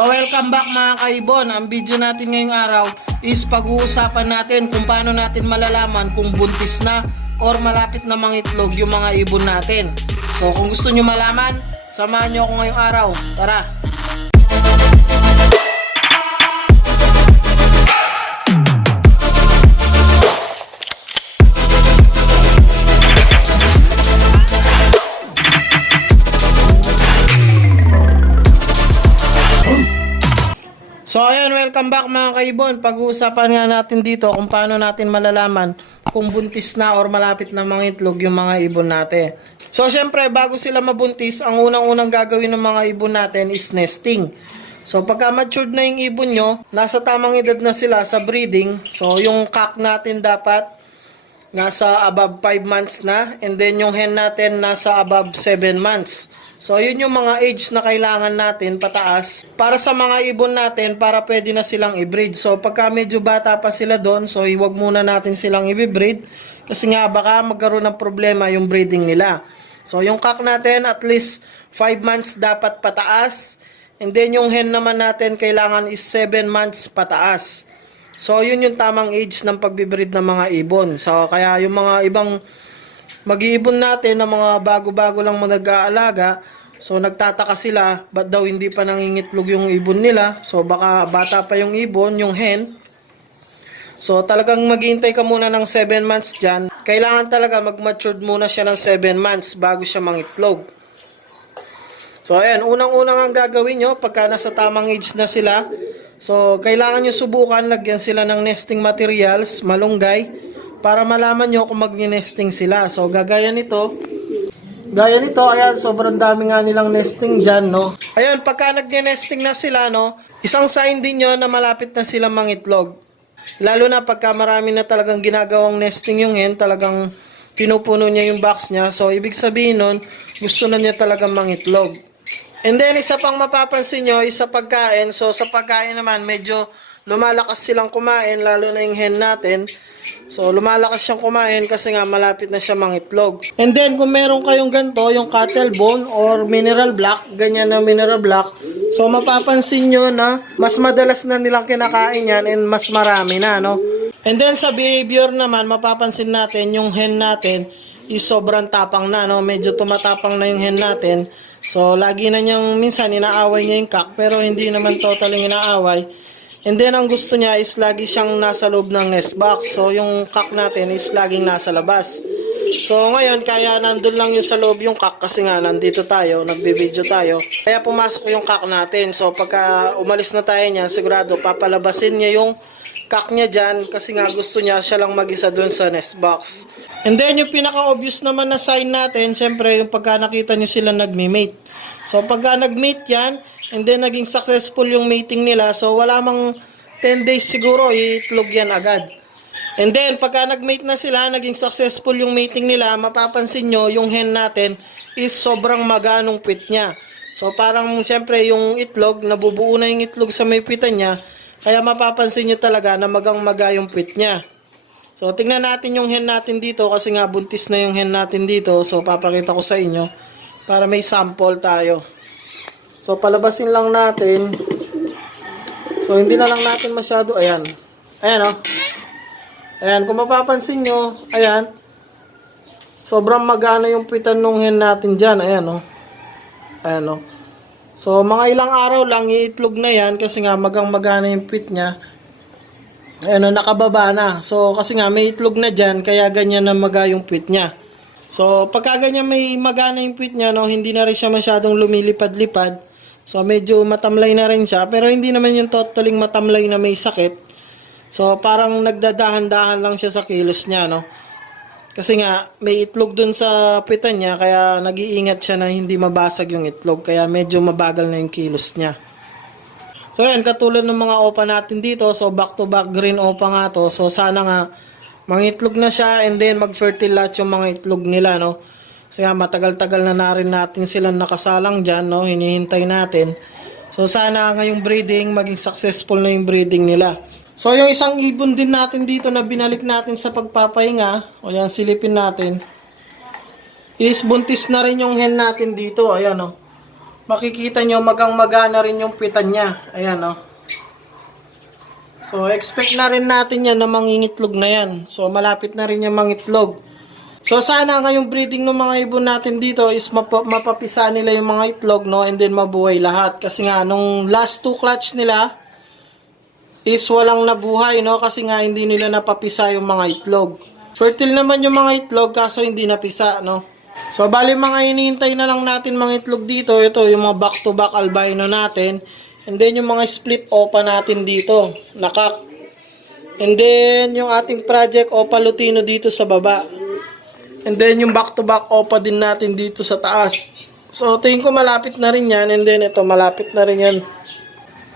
So welcome back mga kaibon. Ang video natin ngayong araw is pag-uusapan natin kung paano natin malalaman kung buntis na or malapit na mangitlog yung mga ibon natin. So kung gusto nyo malaman, samahan nyo ako ngayong araw. Tara! Welcome back mga kaibon. Pag-uusapan nga natin dito kung paano natin malalaman kung buntis na or malapit na mangitlog yung mga ibon natin. So syempre, bago sila mabuntis, ang unang-unang gagawin ng mga ibon natin is nesting. So pagka matured na yung ibon nyo, nasa tamang edad na sila sa breeding. So yung cock natin dapat nasa above 5 months na and then yung hen natin nasa above 7 months. So yun yung mga age na kailangan natin pataas para sa mga ibon natin para pwede na silang i-breed. So pagka medyo bata pa sila doon, so iwag muna natin silang i-breed kasi nga baka magkaroon ng problema yung breeding nila. So yung cock natin at least 5 months dapat pataas and then yung hen naman natin kailangan is 7 months pataas. So, yun yung tamang age ng pagbibreed ng mga ibon. So, kaya yung mga ibang mag-iibon natin na mga bago-bago lang nag-aalaga, so nagtataka sila, ba't daw hindi pa nangingitlog yung ibon nila? So, baka bata pa yung ibon, yung hen. So, talagang maghihintay ka muna ng 7 months dyan. Kailangan talaga mag-matured muna siya ng 7 months bago siya mangitlog. So, ayan, unang-unang ang gagawin nyo pagka nasa tamang age na sila. So, kailangan nyo subukan, lagyan sila ng nesting materials, malunggay, para malaman nyo kung mag-nesting sila. So, gagaya nito, gaya nito, ayan, sobrang dami nga nilang nesting dyan, no? Ayan, pagka nag-nesting na sila, no, isang sign din nyo na malapit na sila mangitlog. Lalo na pagka marami na talagang ginagawang nesting yung hen, talagang pinupuno niya yung box niya. So, ibig sabihin nun, gusto na niya talagang mangitlog. And then, isa pang mapapansin nyo, is sa pagkain. So, sa pagkain naman, medyo lumalakas silang kumain, lalo na yung hen natin. So, lumalakas siyang kumain kasi nga malapit na siya mangitlog. And then, kung meron kayong ganito, yung cattle bone or mineral block, ganyan na mineral block, so mapapansin nyo na mas madalas na nilang kinakain yan and mas marami na, no? And then, sa behavior naman, mapapansin natin yung hen natin is sobrang tapang na, no? Medyo tumatapang na yung hen natin. So, lagi na niyang minsan inaaway niya yung cock pero hindi naman totally inaaway. And then, ang gusto niya is lagi siyang nasa loob ng nest box. So, yung cock natin is laging nasa labas. So, ngayon, kaya nandun lang yung sa loob yung cock kasi nga nandito tayo, nagbibideo tayo. Kaya pumasok yung cock natin. So, pagka umalis na tayo niyan, sigurado papalabasin niya yung cock niya dyan kasi nga gusto niya siya lang mag-isa dun sa nest box. And then, yung pinaka-obvious naman na sign natin, syempre, yung pagka nakita nyo sila nagme-mate. So, pagka nag-mate yan, and then naging successful yung mating nila, so wala mang 10 days siguro, iitlog yan agad. And then, pagka nag-mate na sila, naging successful yung mating nila, mapapansin nyo, yung hen natin is sobrang maganong pit niya. So, parang syempre, yung itlog, nabubuo na yung itlog sa may pitan niya, kaya mapapansin nyo talaga na magang-maga yung pit niya. So, tingnan natin yung hen natin dito kasi nga buntis na yung hen natin dito. So, papakita ko sa inyo para may sample tayo. So, palabasin lang natin. So, hindi na lang natin masyado. Ayan. Ayan, oh. Ayan, kung mapapansin nyo, ayan. Sobrang magana yung pitan nung hen natin dyan. Ayan, oh. Ayan, oh. So, mga ilang araw lang, iitlog na yan kasi nga magang magana yung pit niya. Ayan, oh, nakababa na. So, kasi nga may itlog na dyan, kaya ganyan na maga yung puwit niya. So, pagka ganyan may magana yung puwit niya, no, hindi na rin siya masyadong lumilipad-lipad. So, medyo matamlay na rin siya. Pero hindi naman yung totaling matamlay na may sakit. So, parang nagdadahan-dahan lang siya sa kilos niya, no. Kasi nga, may itlog dun sa pitan niya, kaya nag-iingat siya na hindi mabasag yung itlog. Kaya medyo mabagal na yung kilos niya. So yan, katulad ng mga opa natin dito, so back to back green opa nga to. So sana nga mangitlog na siya and then mag-fertile lahat yung mga itlog nila, no. Kasi nga matagal-tagal na na rin natin silang nakasalang dyan, no. Hinihintay natin. So sana ngayong breeding, maging successful na yung breeding nila. So yung isang ibon din natin dito na binalik natin sa pagpapahinga, o yan silipin natin, is buntis na rin yung hen natin dito, ayan, no. makikita nyo magang magana rin yung pitan niya. Ayan, oh. So, expect na rin natin yan na mangingitlog na yan. So, malapit na rin yung mangitlog. So, sana ngayong breeding ng mga ibon natin dito is mapa- mapapisa nila yung mga itlog, no? And then mabuhay lahat. Kasi nga, nung last two clutch nila, is walang nabuhay, no? Kasi nga, hindi nila napapisa yung mga itlog. Fertile naman yung mga itlog, kaso hindi napisa, no? So, bali mga hinihintay na lang natin mga itlog dito. Ito, yung mga back-to-back albino natin. And then, yung mga split opa natin dito. Nakak. And then, yung ating project opa lutino dito sa baba. And then, yung back-to-back opa din natin dito sa taas. So, tingin ko malapit na rin yan. And then, ito, malapit na rin yan.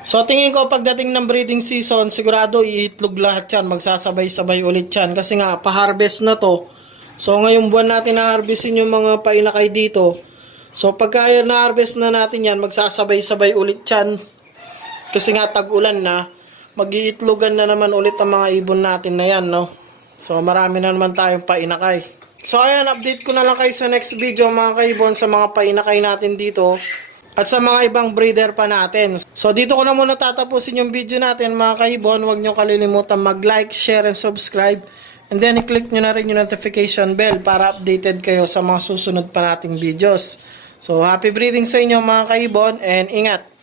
So, tingin ko pagdating ng breeding season, sigurado iitlog lahat yan. Magsasabay-sabay ulit yan. Kasi nga, pa-harvest na to. So, ngayong buwan natin na-harvestin yung mga painakay dito. So, pagka na-harvest na natin yan, magsasabay-sabay ulit yan. Kasi nga, tag-ulan na. Mag-iitlogan na naman ulit ang mga ibon natin na yan, no? So, marami na naman tayong painakay. So, ayan, update ko na lang kayo sa next video, mga kaibon, sa mga painakay natin dito. At sa mga ibang breeder pa natin. So, dito ko na muna tatapusin yung video natin, mga kaibon. Huwag nyo kalilimutan mag-like, share, and subscribe. And then, i-click nyo na rin yung notification bell para updated kayo sa mga susunod pa nating videos. So, happy breeding sa inyo, mga kaibon, and ingat!